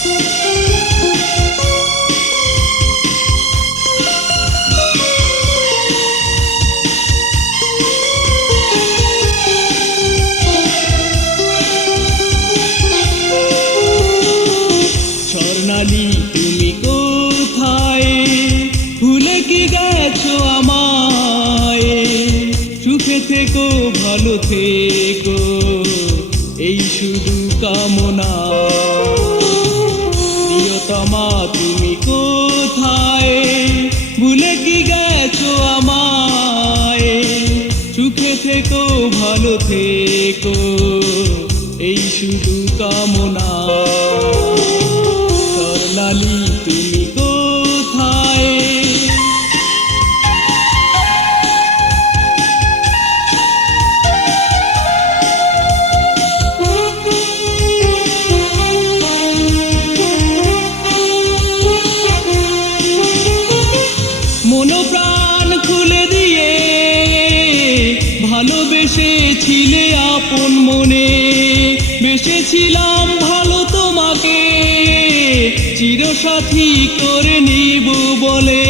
স্বর্ণালী তুমি কোথায়, ভুলে কি গেছো আমায়? সুখে থেকো ভালো থেকো এই শুধু কামনা। প্রিয়তমা তুমি কোথায়, ভুলে কি গেছো আমায়? সুখে থেকো ভালো থেকো এই শুধু কামনা। স্বর্ণালী তুমি কোথায়? মন প্রাণ খুলে দিয়ে ভালোবেসেছিলে আপন মনে, বেসেছিলাম ভালো তোমাকে চিরসাথী করে নিব বলে।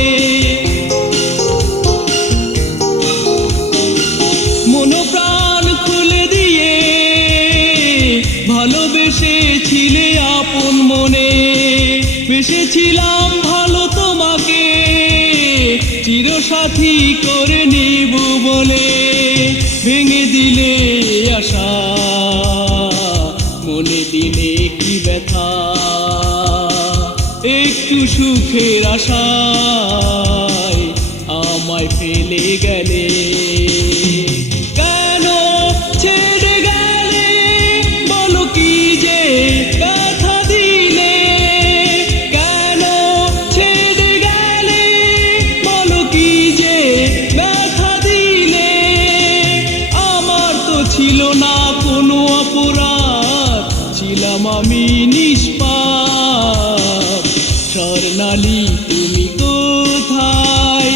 মন প্রাণ খুলে দিয়ে ভালোবেসেছিলে আপন মনে, বেসেছিলাম ভালো তোমাকে চিরসাথী করে নিব বলে। ভেঙে দিলে আশা, মনে দিলে কি ব্যথা, একটু সুখের আশায় আমায় ফেলে গেলে। কেন ছেড়ে গেলে বলো কি যে ব্যথা দিলে? কেন ছেড়ে গেলে বলো কি যে ব্যথা দিলে? আমার তো ছিল না কোনো অপরাধ, ছিলাম আমি নিষ্পাপ। স্বর্ণালী তুমি কোথায়?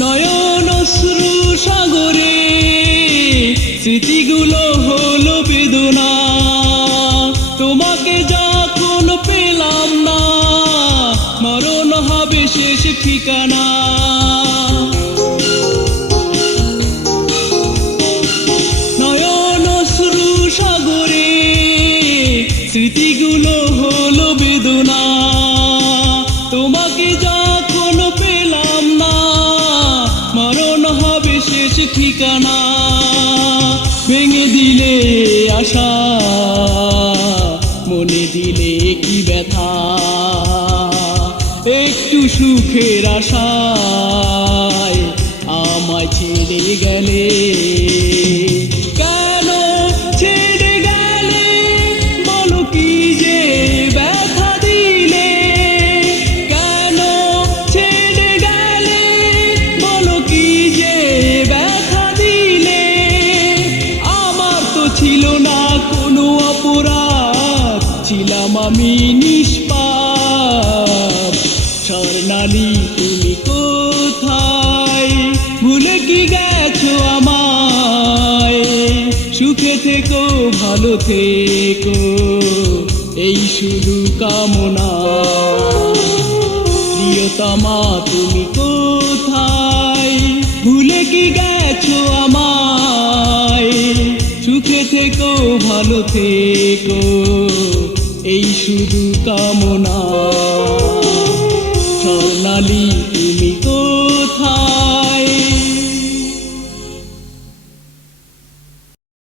নয়ন অশ্রু সাগরে স্মৃতিগুলো হলো বেদনা। তোমাকে যখন পেলাম না, মরণ হবে শেষ ঠিকানা। নয়ন অশ্রু সাগরে স্মৃতিগুলো হলো বেদনা। তোমাকে যখন পেলাম না, মরণ হবে শেষ ঠিকানা। ভেঙে দিলে আশা, মনে দিলে কি ব্যথা, একটু সুখের আশায় আমায় ছেড়ে গেলে। কেন ছেড়ে গেলে বলো কি যে ব্যথা দিলে? কেন ছেড়ে গেলে বলো কি যে ব্যথা দিলে? আমার তো ছিল না কোনো অপরাধ, ছিলাম আমি নিষ্পাপ। স্বর্ণালী তুমি কোথায়, ভুলে কি গেছো আমায়? সুখে থেকো ভালো থেকো এই শুধু কামনা। প্রিয়তমা তুমি কোথায়, ভুলে কি গেছো আমায়? সুখে থেকো ভালো থেকো এই শুধু কামনা। স্বর্ণালী তুমি